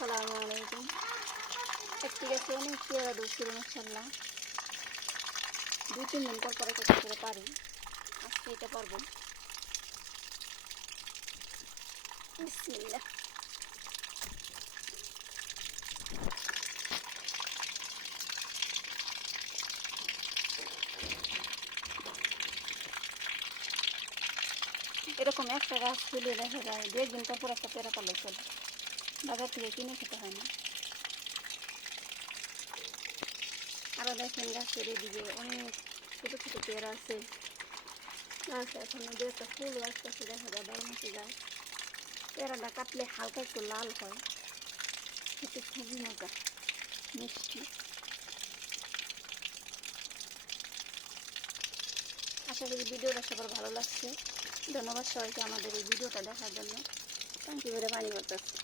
আসসালামু আলাইকুম। একটি গাছে অনেক পেয়ারা ধরছিল মাশাআল্লাহ। 2-3 দিন পর পরে কত করে পারি। আজকে এটা পারবো। বিসমিল্লাহ। এরকম একটা গাছ তুলে দেখা যায় 2 দিন পর পর একটা পেয়ারা পারলে চলে, বাজার থেকে কিনে খেতে হয় না। আরও দেখেন গাছের এদিকে অনেক ছোটো ছোটো পেয়ারা আছে। গাছ এখন যে একটা ফুল গাছ আছে দেখা যায় 12 মাসি গাছ। পেয়ারাটা কাটলে হালকা একটু লাল হয়, খেতে খুবই মজা, মিষ্টি। আশা করি ভিডিওটা সবার ভালো লাগছে। ধন্যবাদ সবাইকে আমাদের এই ভিডিওটা দেখার জন্য। থ্যাংক ইউ, পানি পড়তেছে।